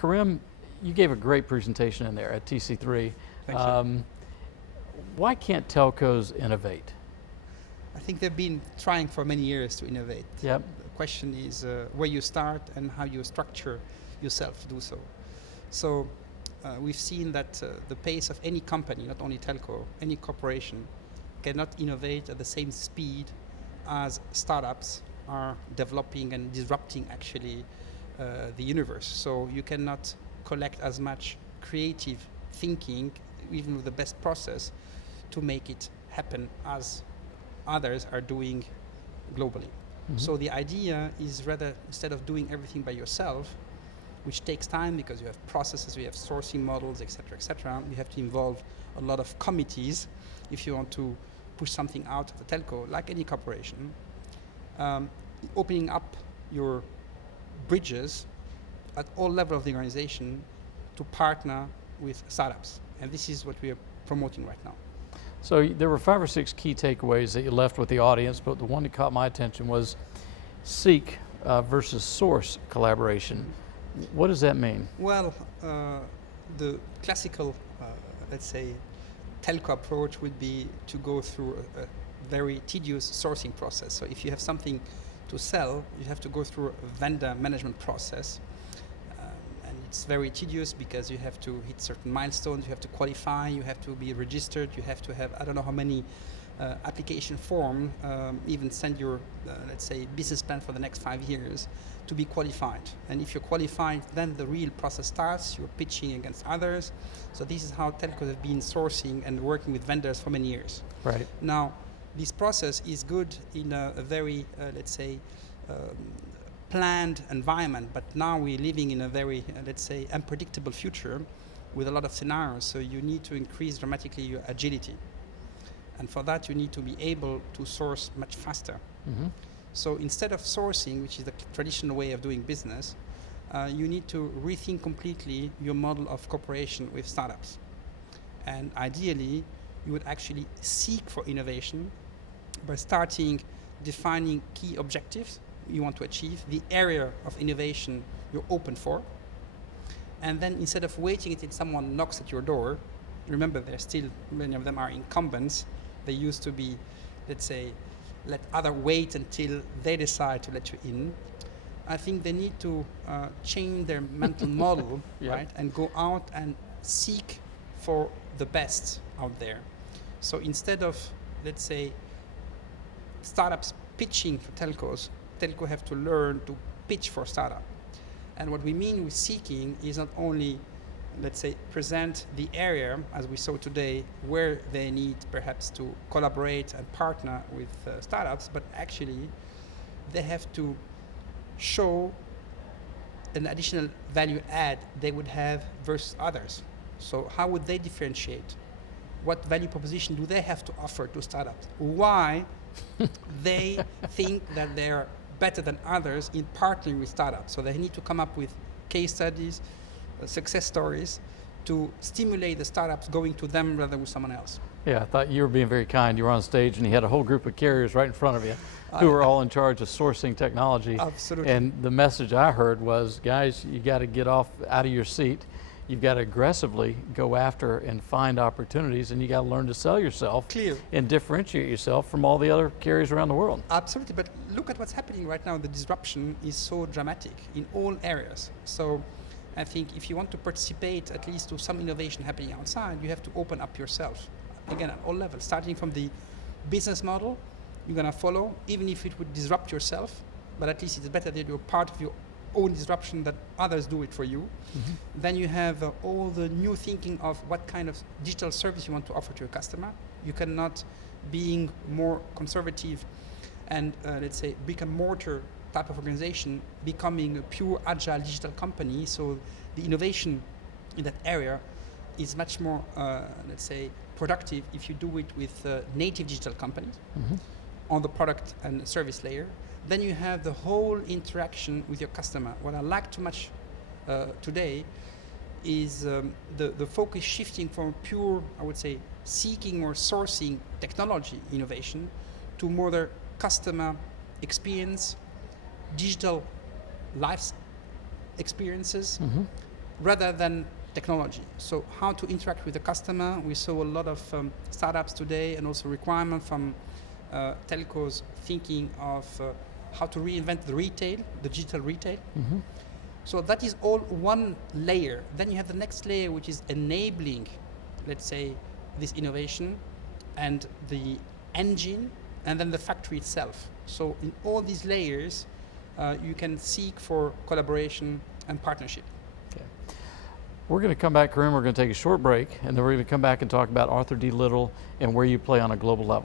Karim, you gave a great presentation in there at TC3. Thank you. Why can't telcos innovate? I think they've been trying for many years to innovate. Yep. The question is where you start and how you structure yourself to do so. So we've seen that the pace of any company, not only telco, any corporation, cannot innovate at the same speed as startups are developing and disrupting actually the universe. So you cannot collect as much creative thinking, even with the best process, to make it happen as others are doing globally. Mm-hmm. So the idea is rather, instead of doing everything by yourself, which takes time because you have processes, you have sourcing models, etc., you have to involve a lot of committees if you want to push something out of the telco, like any corporation. Opening up your bridges at all levels of the organization to partner with startups. And this is what we are promoting right now. So there were 5 or 6 key takeaways that you left with the audience, but the one that caught my attention was seek versus source collaboration. What does that mean? Well, the classical, let's say, telco approach would be to go through a very tedious sourcing process. So if you have something to sell, you have to go through a vendor management process. And it's very tedious because you have to hit certain milestones, you have to qualify, you have to be registered, you have to have, I don't know how many application form, even send your, let's say, business plan for the next 5 years to be qualified. And if you're qualified, then the real process starts, you're pitching against others. So this is how telcos have been sourcing and working with vendors for many years. Right. Now, this process is good in a very, let's say, planned environment, but now we're living in a very, let's say, unpredictable future with a lot of scenarios. So you need to increase dramatically your agility. And for that, you need to be able to source much faster. Mm-hmm. So instead of sourcing, which is the traditional way of doing business, you need to rethink completely your model of cooperation with startups. And ideally, you would actually seek for innovation by starting defining key objectives you want to achieve, the area of innovation you're open for. And then instead of waiting until someone knocks at your door, remember there's still, many of them are incumbents. They used to be, let's say, let other wait until they decide to let you in. I think they need to change their mental model, yep, right, and go out and seek for the best out there. So instead of, let's say, startups pitching for telcos, telco have to learn to pitch for startup. And what we mean with seeking is not only, let's say, present the area, as we saw today, where they need perhaps to collaborate and partner with startups, but actually they have to show an additional value add they would have versus others. So how would they differentiate? What value proposition do they have to offer to startups? Why they think that they're better than others in partnering with startups? So they need to come up with case studies, success stories to stimulate the startups going to them rather than with someone else. Yeah, I thought you were being very kind. You were on stage and you had a whole group of carriers right in front of you who were all in charge of sourcing technology. Absolutely. And the message I heard was, guys, you got to get out of your seat. You've got to aggressively go after and find opportunities, and you got to learn to sell yourself. Clear. And differentiate yourself from all the other carriers around the world. Absolutely, but look at what's happening right now. The disruption is so dramatic in all areas. So I think if you want to participate at least to some innovation happening outside, you have to open up yourself. Again, at all levels, starting from the business model you're going to follow, even if it would disrupt yourself, but at least it's better that you're part of your own disruption that others do it for you. Mm-hmm. Then you have all the new thinking of what kind of digital service you want to offer to your customer. You cannot, being more conservative and let's say brick and mortar type of organization, becoming a pure agile digital company. So the innovation in that area is much more, let's say, productive if you do it with native digital companies, mm-hmm, on the product and service layer. Then you have the whole interaction with your customer. What I like too much today is the focus shifting from pure, I would say, seeking or sourcing technology innovation to more the customer experience, digital life experiences, mm-hmm, rather than technology. So how to interact with the customer. We saw a lot of startups today and also requirement from telcos thinking of how to reinvent the retail, the digital retail. Mm-hmm. So that is all one layer. Then you have the next layer, which is enabling, let's say, this innovation and the engine, and then the factory itself. So in all these layers, you can seek for collaboration and partnership. Okay. We're going to come back, Karim, we're going to take a short break, and then we're going to come back and talk about Arthur D. Little and where you play on a global level.